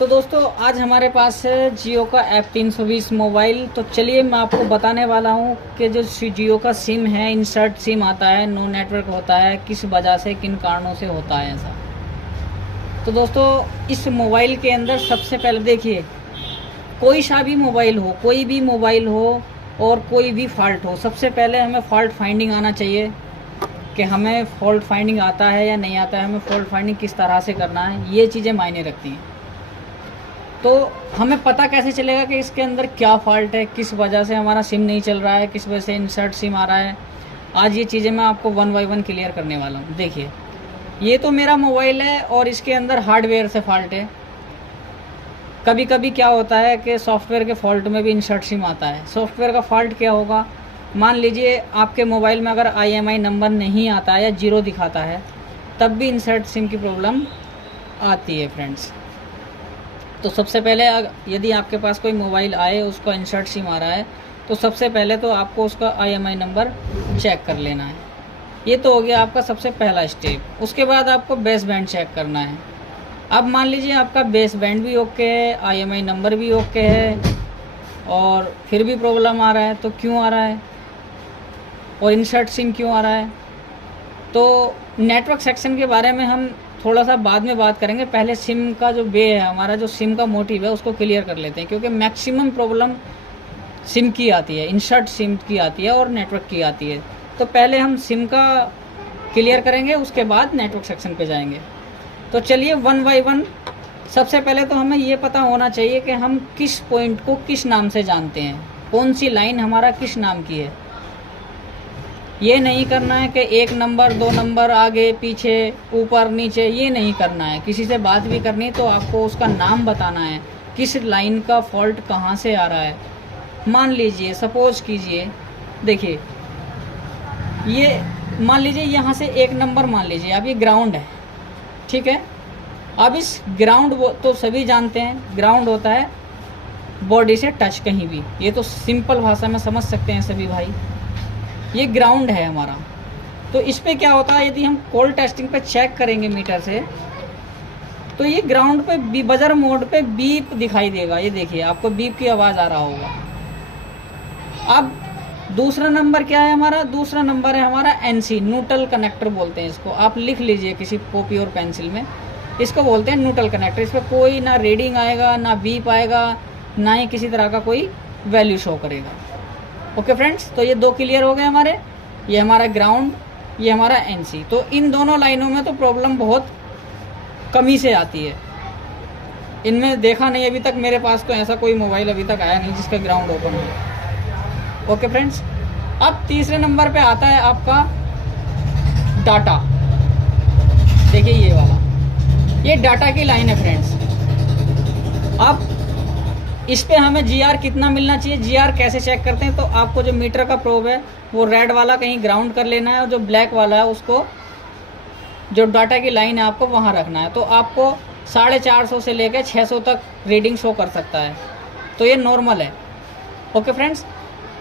तो दोस्तों आज हमारे पास है जियो का F320 मोबाइल। तो चलिए मैं आपको बताने वाला हूँ कि जो जियो का सिम है, इंसर्ट सिम आता है, नो नेटवर्क होता है, किस वजह से, किन कारणों से होता है ऐसा। तो दोस्तों इस मोबाइल के अंदर सबसे पहले देखिए, कोई सा भी मोबाइल हो, कोई भी मोबाइल हो और कोई भी फॉल्ट हो, सबसे पहले हमें फॉल्ट फाइंडिंग आना चाहिए कि हमें फॉल्ट फाइंडिंग आता है या नहीं आता है, हमें फॉल्ट फाइंडिंग किस तरह से करना है, ये चीज़ें मायने रखती हैं। तो हमें पता कैसे चलेगा कि इसके अंदर क्या फॉल्ट है, किस वजह से हमारा सिम नहीं चल रहा है, किस वजह से इंसर्ट सिम आ रहा है। आज ये चीज़ें मैं आपको वन बाय वन क्लियर करने वाला हूँ। देखिए, ये तो मेरा मोबाइल है और इसके अंदर हार्डवेयर से फॉल्ट है। कभी कभी क्या होता है कि सॉफ्टवेयर के फॉल्ट में भी इंसर्ट सिम आता है। सॉफ्टवेयर का फॉल्ट क्या होगा, मान लीजिए आपके मोबाइल में अगर IMEI नंबर नहीं आता है या 0 दिखाता है, तब भी इंसर्ट सिम की प्रॉब्लम आती है फ्रेंड्स। तो सबसे पहले यदि आपके पास कोई मोबाइल आए, उसका इंसर्ट सिम आ रहा है, तो सबसे पहले तो आपको उसका IMEI नंबर चेक कर लेना है। ये तो हो गया आपका सबसे पहला स्टेप। उसके बाद आपको बेस बैंड चेक करना है। अब मान लीजिए आपका बेस बैंड भी ओके है, IMEI नंबर भी ओके है और फिर भी प्रॉब्लम आ रहा है, तो क्यों आ रहा है और इंसर्ट सिम क्यों आ रहा है। तो नेटवर्क सेक्शन के बारे में हम थोड़ा सा बाद में बात करेंगे। पहले सिम का जो बे है, हमारा जो सिम का मोटिव है, उसको क्लियर कर लेते हैं, क्योंकि मैक्सिमम प्रॉब्लम सिम की आती है, इंसर्ट सिम की आती है और नेटवर्क की आती है। तो पहले हम सिम का क्लियर करेंगे, उसके बाद नेटवर्क सेक्शन पे जाएंगे। तो चलिए वन बाय वन। सबसे पहले तो हमें ये पता होना चाहिए कि हम किस पॉइंट को किस नाम से जानते हैं, कौन सी लाइन हमारा किस नाम की है। ये नहीं करना है कि 1 नंबर 2 नंबर आगे पीछे ऊपर नीचे, ये नहीं करना है। किसी से बात भी करनी तो आपको उसका नाम बताना है, किस लाइन का फॉल्ट कहाँ से आ रहा है। मान लीजिए, सपोज कीजिए, देखिए ये मान लीजिए यहाँ से 1 नंबर मान लीजिए, अब ये ग्राउंड है, ठीक है। अब इस ग्राउंड तो सभी जानते हैं, ग्राउंड होता है बॉडी से टच कहीं भी। ये तो सिंपल भाषा में समझ सकते हैं सभी भाई। ये ग्राउंड है हमारा। तो इस पे क्या होता है, यदि हम कॉल टेस्टिंग पे चेक करेंगे मीटर से, तो ये ग्राउंड पे बजर मोड पे बीप दिखाई देगा। ये देखिए, आपको बीप की आवाज़ आ रहा होगा। अब दूसरा नंबर क्या है हमारा, दूसरा नंबर है हमारा NC, न्यूट्रल कनेक्टर बोलते हैं इसको। आप लिख लीजिए किसी कॉपी और पेंसिल में, इसको बोलते हैं न्यूट्रल कनेक्टर। इस पर कोई ना रीडिंग आएगा, ना बीप आएगा, ना ही किसी तरह का कोई वैल्यू शो करेगा। ओके फ्रेंड्स, तो ये 2 क्लियर हो गए हमारे। ये हमारा ग्राउंड, ये हमारा NC। तो इन दोनों लाइनों में तो प्रॉब्लम बहुत कमी से आती है। इनमें देखा नहीं अभी तक, मेरे पास तो ऐसा कोई मोबाइल अभी तक आया नहीं जिसका ग्राउंड ओपन हो। ओके फ्रेंड्स, अब तीसरे नंबर पे आता है आपका डाटा। देखिए ये वाला, ये डाटा की लाइन है फ्रेंड्स। अब इस पे हमें GR कितना मिलना चाहिए। GR कैसे चेक करते हैं, तो आपको जो मीटर का प्रोब है वो रेड वाला कहीं ग्राउंड कर लेना है और जो ब्लैक वाला है उसको, जो डाटा की लाइन है, आपको वहाँ रखना है। तो आपको 450 से लेकर 600 तक रीडिंग शो कर सकता है, तो ये नॉर्मल है। ओके फ्रेंड्स,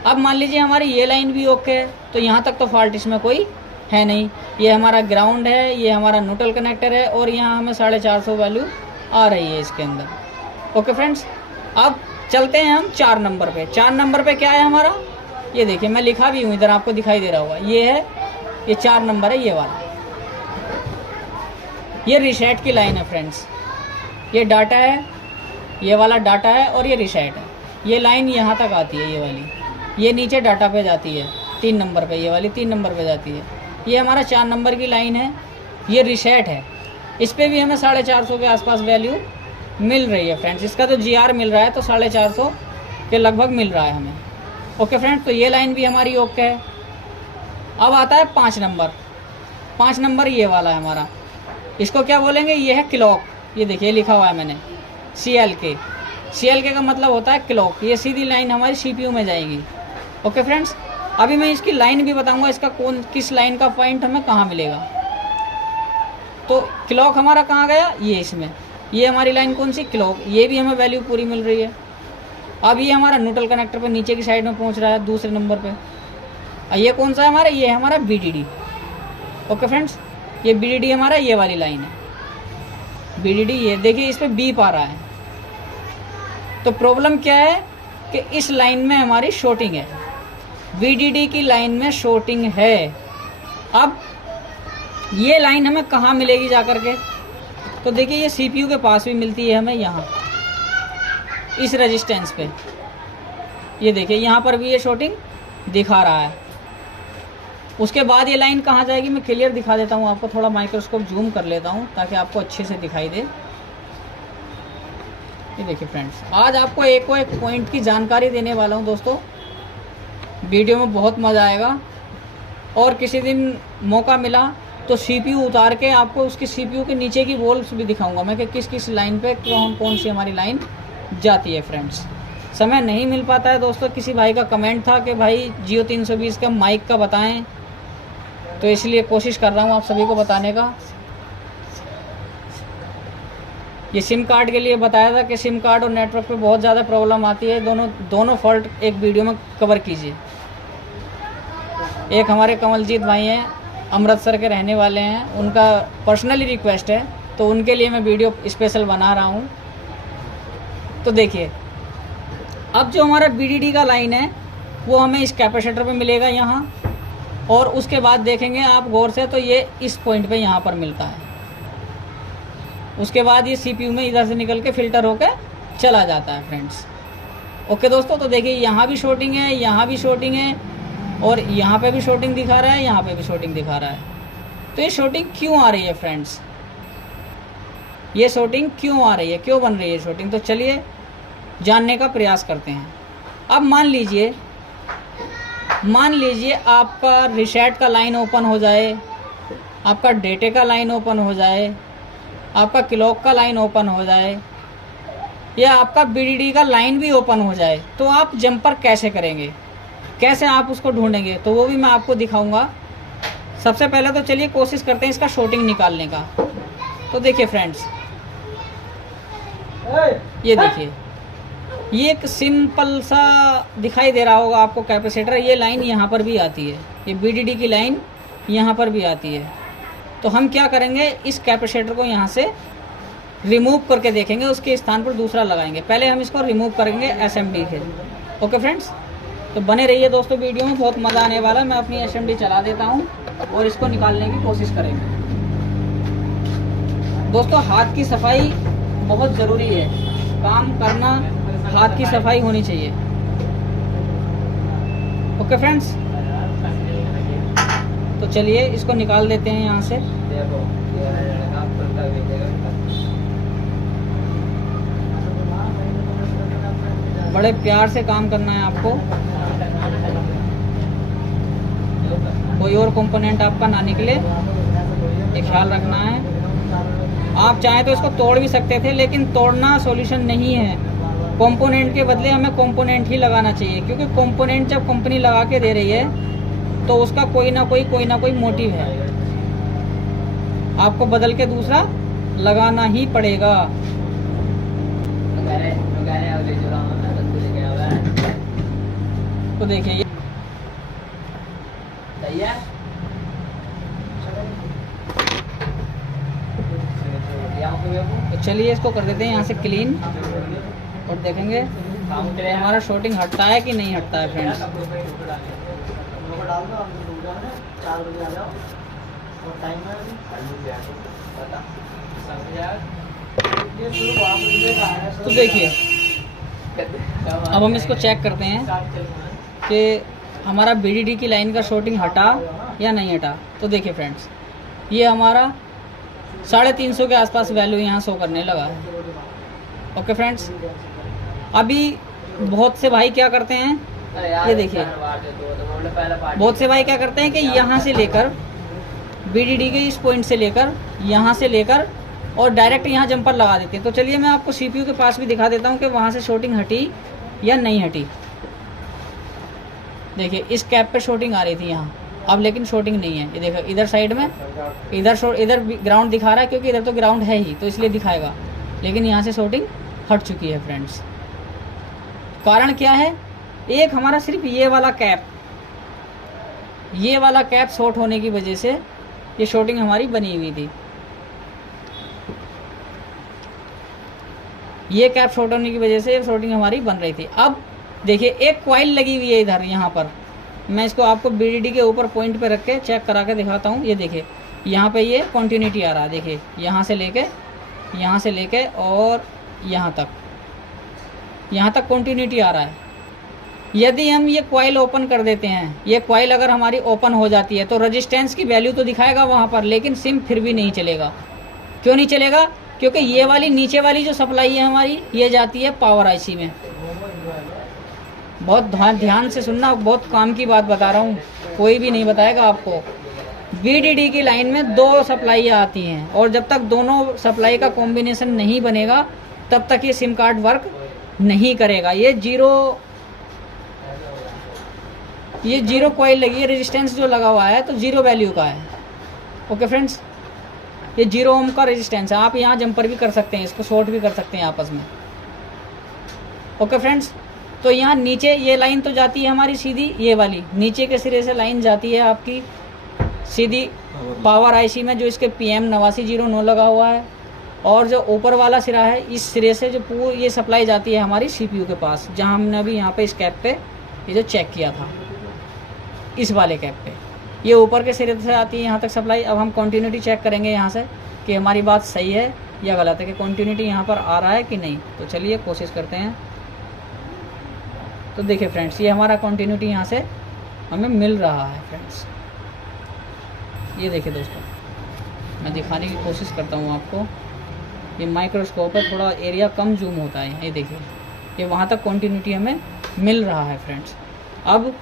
अब मान लीजिए हमारी ये लाइन भी ओके है, तो यहाँ तक तो फॉल्ट इसमें कोई है नहीं। ये हमारा ग्राउंड है, ये हमारा न्यूट्रल कनेक्टर है और यहाँ हमें 450 वैल्यू आ रही है इसके अंदर। ओके फ्रेंड्स, अब चलते हैं हम 4 नंबर पे। 4 नंबर पे क्या है हमारा, ये देखिए मैं लिखा भी हूँ इधर, आपको दिखाई दे रहा होगा। ये है, ये 4 नंबर है, ये वाला। ये रीसेट की लाइन है फ्रेंड्स। ये डाटा है, ये वाला डाटा है और ये रीसेट है। ये लाइन यहाँ तक आती है, ये वाली। ये नीचे डाटा पे जाती है 3 नंबर पे, ये वाली 3 नंबर पे जाती है। ये हमारा 4 नंबर की लाइन है, ये रीसेट है। इस पर भी हमें 450 के आसपास वैल्यू मिल रही है फ्रेंड्स। इसका तो GR मिल रहा है, तो 450 के लगभग मिल रहा है हमें। ओके फ्रेंड्स, तो ये लाइन भी हमारी ओके है। अब आता है 5 नंबर। 5 नंबर ये वाला है हमारा। इसको क्या बोलेंगे, ये है क्लॉक। ये देखिए लिखा हुआ है मैंने CLK। CLK का मतलब होता है क्लॉक। ये सीधी लाइन हमारी CPU में जाएगी। ओके फ्रेंड्स, अभी मैं इसकी लाइन भी बताऊंगा, इसका किस लाइन का पॉइंट हमें कहाँ मिलेगा। तो क्लॉक हमारा कहाँ गया, ये इसमें। ये हमारी लाइन कौन सी, क्लॉक। ये भी हमें वैल्यू पूरी मिल रही है। अब ये हमारा न्यूट्रल कनेक्टर पे नीचे की साइड में पहुंच रहा है दूसरे नंबर पे। ये कौन सा है हमारा, ये है हमारा BDD। ओके फ्रेंड्स, ये BDD हमारा ये वाली लाइन है। BDD, ये देखिए इस पर बीप आ रहा है। तो प्रॉब्लम क्या है कि इस लाइन में हमारी शॉर्टिंग है, VDD की लाइन में शॉर्टिंग है। अब ये लाइन हमें कहाँ मिलेगी जा कर के? तो देखिए ये CPU के पास भी मिलती है हमें, यहाँ इस रेजिस्टेंस पे। ये देखिए यहाँ पर भी ये शॉर्टिंग दिखा रहा है। उसके बाद ये लाइन कहाँ जाएगी मैं क्लियर दिखा देता हूँ आपको, थोड़ा माइक्रोस्कोप जूम कर लेता हूँ ताकि आपको अच्छे से दिखाई दे। ये देखिए फ्रेंड्स, आज आपको एक पॉइंट की जानकारी देने वाला हूँ दोस्तों। वीडियो में बहुत मज़ा आएगा, और किसी दिन मौका मिला तो CPU उतार के आपको उसकी CPU के नीचे की वॉल्स भी दिखाऊंगा मैं कि किस किस लाइन पे कौन सी हमारी लाइन जाती है। फ्रेंड्स समय नहीं मिल पाता है दोस्तों। किसी भाई का कमेंट था कि भाई जियो 320 का माइक का बताएं, तो इसलिए कोशिश कर रहा हूँ आप सभी को बताने का। ये सिम कार्ड के लिए बताया था कि सिम कार्ड और नेटवर्क पे बहुत ज़्यादा प्रॉब्लम आती है। दोनों फॉल्ट एक वीडियो में कवर कीजिए। एक हमारे कमलजीत भाई हैं, अमृतसर के रहने वाले हैं, उनका पर्सनली रिक्वेस्ट है, तो उनके लिए मैं वीडियो स्पेशल बना रहा हूँ। तो देखिए अब जो हमारा VDD का लाइन है वो हमें इस कैपेसिटर पे मिलेगा यहाँ, और उसके बाद देखेंगे आप गौर से तो ये इस पॉइंट पे यहाँ पर मिलता है। उसके बाद ये CPU में इधर से निकल के फिल्टर होकर चला जाता है फ्रेंड्स। ओके दोस्तों, तो देखिए यहाँ भी शॉर्टिंग है, यहाँ भी शॉर्टिंग है, और यहाँ पे भी शॉर्टिंग दिखा रहा है, यहाँ पे भी शॉर्टिंग दिखा रहा है। तो ये शॉर्टिंग क्यों आ रही है फ्रेंड्स? ये शॉर्टिंग क्यों आ रही है, क्यों बन रही है शॉर्टिंग? तो चलिए जानने का प्रयास करते हैं। अब मान लीजिए आपका रीसेट का लाइन ओपन हो जाए, आपका डेटे का लाइन ओपन हो जाए, आपका क्लॉक का लाइन ओपन हो जाए, या आपका VDD का लाइन भी ओपन हो जाए, तो आप जंपर कैसे करेंगे, कैसे आप उसको ढूंढेंगे, तो वो भी मैं आपको दिखाऊंगा। सबसे पहले तो चलिए कोशिश करते हैं इसका शॉर्टिंग निकालने का। तो देखिए फ्रेंड्स, ये देखिए ये एक सिंपल सा दिखाई दे रहा होगा आपको कैपेसिटर। ये लाइन यहाँ पर भी आती है, ये VDD की लाइन यहाँ पर भी आती है। तो हम क्या करेंगे, इस कैपेसिटर को यहाँ से रिमूव करके देखेंगे, उसके स्थान पर दूसरा लगाएंगे। पहले हम इसको रिमूव करेंगे SMD से। ओके फ्रेंड्स, तो बने रहिए दोस्तों, वीडियो में बहुत मज़ा आने वाला है। मैं अपनी SMD चला देता हूँ और इसको निकालने की कोशिश करेंगे। दोस्तों हाथ की सफाई बहुत ज़रूरी है, काम करना हाथ की सफाई होनी चाहिए। ओके फ्रेंड्स, तो चलिए इसको निकाल देते हैं यहाँ से। बड़े प्यार से काम करना है आपको, कोई और कंपोनेंट आपका ना निकले, ये ख्याल रखना है। आप चाहें तो इसको तोड़ भी सकते थे, लेकिन तोड़ना सॉल्यूशन नहीं है। कंपोनेंट के बदले हमें कंपोनेंट ही लगाना चाहिए, क्योंकि कंपोनेंट जब कंपनी लगा के दे रही है तो उसका कोई ना कोई मोटिव है। आपको बदल के दूसरा लगाना ही पड़ेगा। तो देखिए तो चलिए इसको कर देते हैं यहाँ से क्लीन, और देखेंगे हमारा शॉर्टिंग हटता है कि नहीं हटता है फ्रेंड्स। तो देखिए अब हम इसको चेक करते हैं कि हमारा VDD की लाइन का शॉर्टिंग हटा या नहीं हटा। तो देखिए फ्रेंड्स, ये हमारा 350 के आसपास वैल्यू यहाँ शो करने लगा है। ओके फ्रेंड्स, अभी बहुत से भाई क्या करते हैं, ये देखिए बहुत से भाई क्या करते हैं कि यहाँ से लेकर VDD के इस पॉइंट से लेकर यहाँ से लेकर और डायरेक्ट यहाँ जंपर लगा देते हैं। तो चलिए मैं आपको CPU के पास भी दिखा देता हूँ कि वहाँ से शॉर्टिंग हटी या नहीं हटी। देखिए इस कैप पे शॉर्टिंग आ रही थी यहाँ, अब लेकिन शॉर्टिंग नहीं है। ये देखो इधर साइड में इधर ग्राउंड दिखा रहा है, क्योंकि इधर तो ग्राउंड है ही तो इसलिए दिखाएगा, लेकिन यहाँ से शॉर्टिंग हट चुकी है फ्रेंड्स। कारण क्या है, एक हमारा सिर्फ ये वाला कैप शॉर्ट होने की वजह से ये शॉर्टिंग हमारी बनी हुई थी। ये कैप शॉर्ट होने की वजह से शॉर्टिंग हमारी बन रही थी। अब देखिए एक कॉइल लगी हुई है इधर, यहाँ पर मैं इसको आपको BDD के ऊपर पॉइंट पे रख के चेक करा के दिखाता हूँ। ये देखिए यहाँ पे ये कंटिन्यूटी आ रहा है, देखिए यहाँ से लेके और यहाँ तक कंटिन्यूटी आ रहा है। यदि हम ये कॉइल ओपन कर देते हैं, ये कॉइल अगर हमारी ओपन हो जाती है तो रेजिस्टेंस की वैल्यू तो दिखाएगा वहाँ पर, लेकिन सिम फिर भी नहीं चलेगा। क्यों नहीं चलेगा? क्योंकि ये वाली नीचे वाली जो सप्लाई है हमारी, ये जाती है पावर IC में। बहुत ध्यान से सुनना, बहुत काम की बात बता रहा हूँ, कोई भी नहीं बताएगा आपको। BDD की लाइन में 2 सप्लाई आती हैं और जब तक दोनों सप्लाई का कॉम्बिनेशन नहीं बनेगा तब तक ये सिम कार्ड वर्क नहीं करेगा। ये जीरो कॉइल लगी है, रेजिस्टेंस जो लगा हुआ है तो 0 वैल्यू का है। ओके फ्रेंड्स, ये 0 ओम का रेजिस्टेंस है। आप यहाँ जंपर भी कर सकते हैं, इसको शॉर्ट भी कर सकते हैं आपस में। ओके फ्रेंड्स, तो यहाँ नीचे ये लाइन तो जाती है हमारी सीधी, ये वाली नीचे के सिरे से लाइन जाती है आपकी सीधी पावर IC में, जो इसके PM 8909 लगा हुआ है। और जो ऊपर वाला सिरा है, इस सिरे से जो पूरी ये सप्लाई जाती है हमारी CPU के पास, जहाँ हमने अभी यहाँ पे इस कैप पे ये जो चेक किया था, इस वाले कैप पे ये ऊपर के सिरे से आती है यहाँ तक सप्लाई। अब हम कंटिन्यूटी चेक करेंगे यहाँ से कि हमारी बात सही है या गलत है, कि कंटिन्यूटी यहाँ पर आ रहा है कि नहीं। तो चलिए कोशिश करते हैं। तो देखिए फ्रेंड्स, ये हमारा कंटिन्यूटी यहाँ से हमें मिल रहा है फ्रेंड्स। ये देखिए दोस्तों, मैं दिखाने की कोशिश करता हूँ आपको। ये माइक्रोस्कोप है, थोड़ा एरिया कम जूम होता है। ये देखिए, ये वहाँ तक कंटिन्यूटी हमें मिल रहा है फ्रेंड्स। अब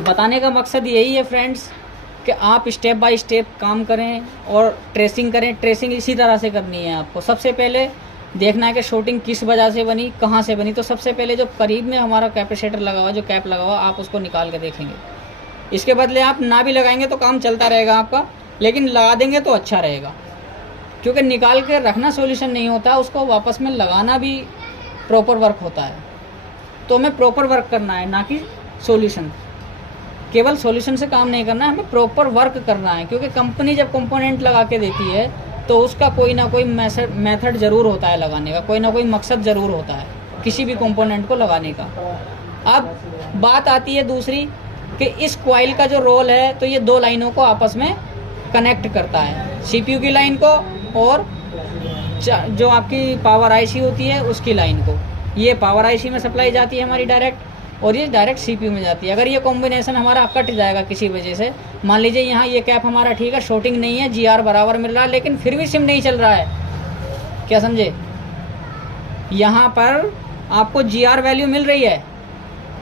बताने का मकसद यही है फ्रेंड्स कि आप स्टेप बाय स्टेप काम करें और ट्रेसिंग करें। ट्रेसिंग इसी तरह से करनी है आपको। सबसे पहले देखना है कि शॉर्टिंग किस वजह से बनी, कहाँ से बनी। तो सबसे पहले जो करीब में हमारा कैपेसिटर लगा हुआ, जो कैप लगा हुआ, आप उसको निकाल के देखेंगे। इसके बदले आप ना भी लगाएंगे तो काम चलता रहेगा आपका, लेकिन लगा देंगे तो अच्छा रहेगा। क्योंकि निकाल के रखना सॉल्यूशन नहीं होता, उसको वापस में लगाना भी प्रॉपर वर्क होता है। तो हमें प्रॉपर वर्क करना है, ना कि सॉल्यूशन। केवल सॉल्यूशन से काम नहीं करना है, हमें प्रॉपर वर्क करना है। क्योंकि कंपनी जब कंपोनेंट लगा के देती है तो उसका कोई ना कोई मेथड ज़रूर होता है लगाने का, कोई ना कोई मकसद ज़रूर होता है किसी भी कंपोनेंट को लगाने का। अब बात आती है दूसरी कि इस कॉइल का जो रोल है, तो ये 2 लाइनों को आपस में कनेक्ट करता है, CPU की लाइन को और जो आपकी पावर IC होती है उसकी लाइन को। ये पावर IC में सप्लाई जाती है हमारी डायरेक्ट, और ये डायरेक्ट CPU में जाती है। अगर ये कॉम्बिनेशन हमारा कट जाएगा किसी वजह से, मान लीजिए यहाँ ये कैप हमारा ठीक है, शॉर्टिंग नहीं है, GR बराबर मिल रहा है, लेकिन फिर भी सिम नहीं चल रहा है, क्या समझे? यहाँ पर आपको GR वैल्यू मिल रही है,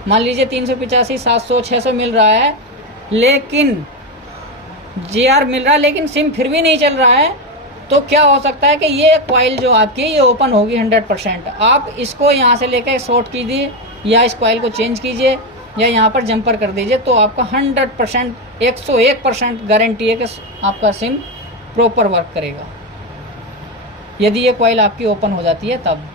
मान लीजिए 385, 700, 600 मिल रहा है, लेकिन GR मिल रहा है, लेकिन सिम फिर भी नहीं चल रहा है। तो क्या हो सकता है कि ये कॉइल जो आपकी ये ओपन होगी 100%। आप इसको यहाँ से लेकर शॉर्ट कीजिए, या इस कॉइल को चेंज कीजिए, या यहाँ पर जंपर कर दीजिए, तो आपका 100%, 101% गारंटी है कि आपका सिम प्रॉपर वर्क करेगा, यदि ये कॉइल आपकी ओपन हो जाती है तब।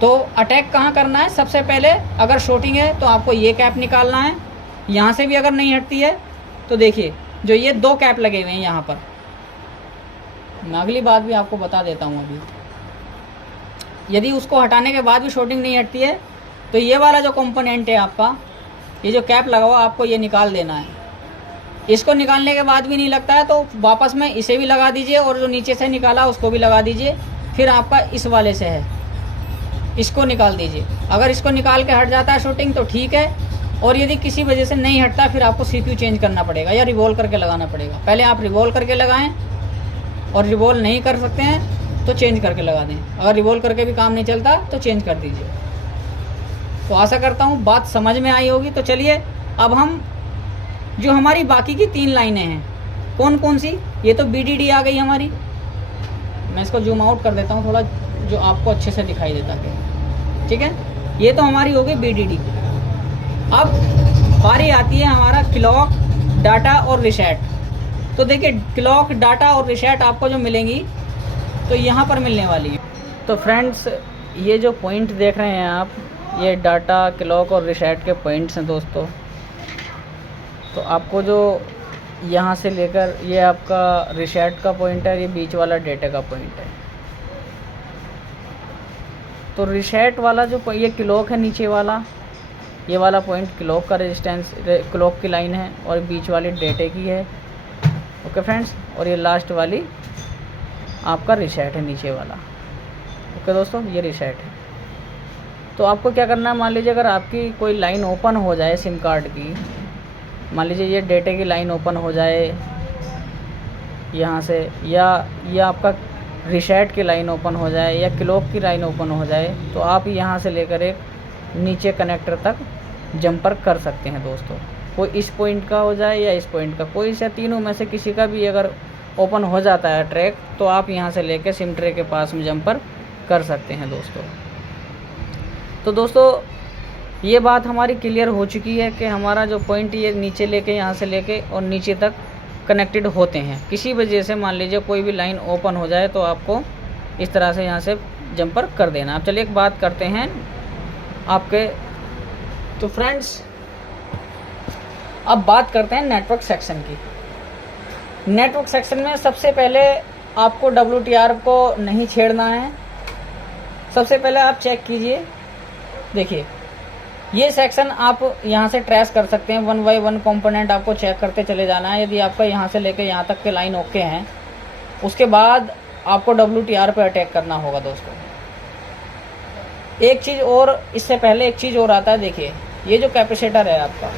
तो अटैक कहाँ करना है? सबसे पहले अगर शॉर्टिंग है तो आपको ये कैप निकालना है। यहाँ से भी अगर नहीं हटती है तो देखिए, जो ये 2 कैप लगे हुए हैं यहाँ पर, मैं अगली बात भी आपको बता देता हूँ अभी। यदि उसको हटाने के बाद भी शॉर्टिंग नहीं हटती है तो ये वाला जो कंपोनेंट है आपका, ये जो कैप लगा हुआ, आपको ये निकाल देना है। इसको निकालने के बाद भी नहीं लगता है तो वापस में इसे भी लगा दीजिए, और जो नीचे से निकाला उसको भी लगा दीजिए। फिर आपका इस वाले से है, इसको निकाल दीजिए। अगर इसको निकाल के हट जाता है शॉर्टिंग तो ठीक है, और यदि किसी वजह से नहीं हटता फिर आपको CPU चेंज करना पड़ेगा या रिवॉल्व करके लगाना पड़ेगा। पहले आप रिवॉल्व करके लगाएं, और रिवॉल्व नहीं कर सकते हैं तो चेंज करके लगा दें। अगर रिवॉल्व करके भी काम नहीं चलता तो चेंज कर दीजिए। तो आशा करता हूँ बात समझ में आई होगी। तो चलिए अब हम जो हमारी बाकी की 3 लाइनें हैं, कौन कौन सी? ये तो BDD आ गई हमारी, मैं इसको जूम आउट कर देता हूँ थोड़ा, जो आपको अच्छे से दिखाई देता है, ठीक है। ये तो हमारी हो गई BDD। अब बारी आती है हमारा क्लॉक, डाटा और रीसेट। तो देखिए, क्लॉक, डाटा और रीसेट आपको जो मिलेंगी तो यहाँ पर मिलने वाली है। तो फ्रेंड्स, ये जो पॉइंट देख रहे हैं आप, ये डाटा, क्लॉक और रीसेट के पॉइंट्स हैं दोस्तों। तो आपको जो यहाँ से लेकर ये आपका रीसेट का पॉइंट है, ये बीच वाला डाटा का पॉइंट है। तो रीसेट वाला जो ये क्लॉक है नीचे वाला, ये वाला पॉइंट क्लॉक का रेजिस्टेंस, क्लॉक की लाइन है, और बीच वाली डेटे की है। ओके फ्रेंड्स, और ये लास्ट वाली आपका रीसेट है नीचे वाला। ओके दोस्तों, ये रीसेट है। तो आपको क्या करना है, मान लीजिए अगर आपकी कोई लाइन ओपन हो जाए सिम कार्ड की, मान लीजिए ये डेटे की लाइन ओपन हो जाए यहाँ से, या ये आपका रीसेट की लाइन ओपन हो जाए, या क्लॉक की लाइन ओपन हो जाए, तो आप यहाँ से लेकर एक नीचे कनेक्टर तक जंपर कर सकते हैं दोस्तों। कोई इस पॉइंट का हो जाए या इस पॉइंट का, कोई से तीनों में से किसी का भी अगर ओपन हो जाता है ट्रैक, तो आप यहाँ से लेकर सिम ट्रे के पास में जंपर कर सकते हैं दोस्तों। तो दोस्तों ये बात हमारी क्लियर हो चुकी है कि हमारा जो पॉइंट ये नीचे लेके, यहाँ से लेके और नीचे तक कनेक्टेड होते हैं। किसी वजह से मान लीजिए कोई भी लाइन ओपन हो जाए तो आपको इस तरह से यहाँ से जंपर कर देना। अब चलिए एक बात करते हैं आपके, तो फ्रेंड्स अब बात करते हैं नेटवर्क सेक्शन की। नेटवर्क सेक्शन में सबसे पहले आपको WTR को नहीं छेड़ना है। सबसे पहले आप चेक कीजिए, देखिए ये सेक्शन आप यहाँ से ट्रेस कर सकते हैं, 1 बाय 1 कंपोनेंट आपको चेक करते चले जाना है। यदि आपका यहाँ से लेके यहाँ तक के लाइन ओके हैं, उसके बाद आपको WTR पे अटैक करना होगा दोस्तों। एक चीज़ और, इससे पहले एक चीज़ और आता है, देखिए ये जो कैपेसिटर है आपका,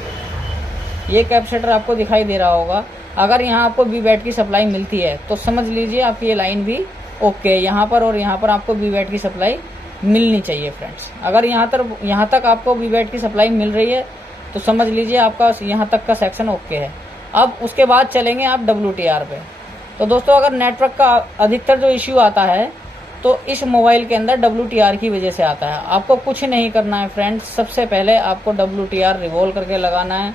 ये कैपेसिटर आपको दिखाई दे रहा होगा। अगर यहाँ आपको वीवैट की सप्लाई मिलती है तो समझ लीजिए आपकी ये लाइन भी ओके, यहाँ पर और यहाँ पर आपको वीवैट की सप्लाई मिलनी चाहिए फ्रेंड्स। अगर यहाँ तक आपको वीवैट की सप्लाई मिल रही है तो समझ लीजिए आपका यहाँ तक का सेक्शन ओके है। अब उसके बाद चलेंगे आप WTR पे। तो दोस्तों अगर नेटवर्क का अधिकतर जो इश्यू आता है तो इस मोबाइल के अंदर WTR की वजह से आता है। आपको कुछ नहीं करना है फ्रेंड्स, सबसे पहले आपको WTR रिवॉल्व करके लगाना है,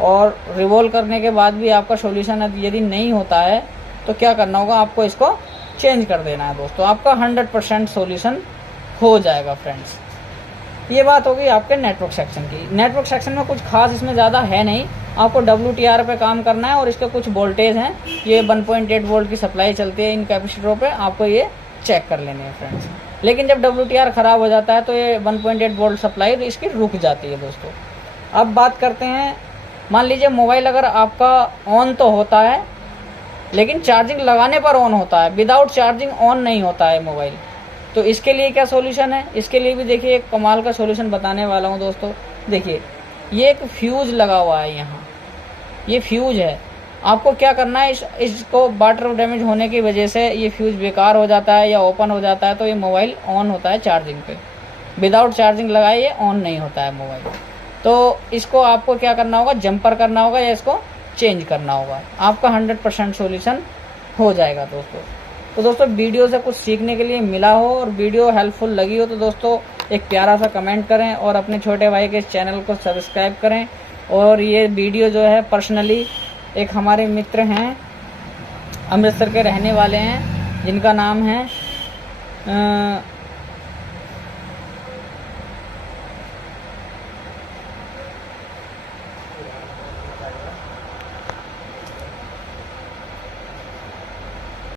और रिवॉल्व करने के बाद भी आपका सॉल्यूशन यदि नहीं होता है तो क्या करना होगा, आपको इसको चेंज कर देना है दोस्तों। आपका 100% सॉल्यूशन हो जाएगा फ्रेंड्स। ये बात होगी आपके नेटवर्क सेक्शन की। नेटवर्क सेक्शन में कुछ खास इसमें ज़्यादा है नहीं, आपको WTR पे काम करना है, और इसके कुछ वोल्टेज हैं, ये 1.8 वोल्ट की सप्लाई चलती है इन कैपेसिटरों पे, आपको ये चेक कर लेनी है फ्रेंड्स। लेकिन जब WTR ख़राब हो जाता है तो ये 1.8 वोल्ट सप्लाई इसकी रुक जाती है दोस्तों। अब बात करते हैं, मान लीजिए मोबाइल अगर आपका ऑन तो होता है लेकिन चार्जिंग लगाने पर ऑन होता है, विदाउट चार्जिंग ऑन नहीं होता है मोबाइल, तो इसके लिए क्या सॉल्यूशन है, इसके लिए भी देखिए एक कमाल का सॉल्यूशन बताने वाला हूँ दोस्तों। देखिए ये एक फ्यूज लगा हुआ है यहाँ, ये फ्यूज है। आपको क्या करना है, इसको वाटर डैमेज होने की वजह से ये फ्यूज बेकार हो जाता है या ओपन हो जाता है, तो ये मोबाइल ऑन होता है चार्जिंग पे, विदाउट चार्जिंग लगाए ये ऑन नहीं होता है मोबाइल। तो इसको आपको क्या करना होगा, जंपर करना होगा या इसको चेंज करना होगा, आपका 100% सॉल्यूशन हो जाएगा दोस्तों। तो दोस्तों वीडियो से कुछ सीखने के लिए मिला हो और वीडियो हेल्पफुल लगी हो तो दोस्तों एक प्यारा सा कमेंट करें और अपने छोटे भाई के चैनल को सब्सक्राइब करें। और ये वीडियो जो है पर्सनली एक हमारे मित्र हैं, अमृतसर के रहने वाले हैं, जिनका नाम है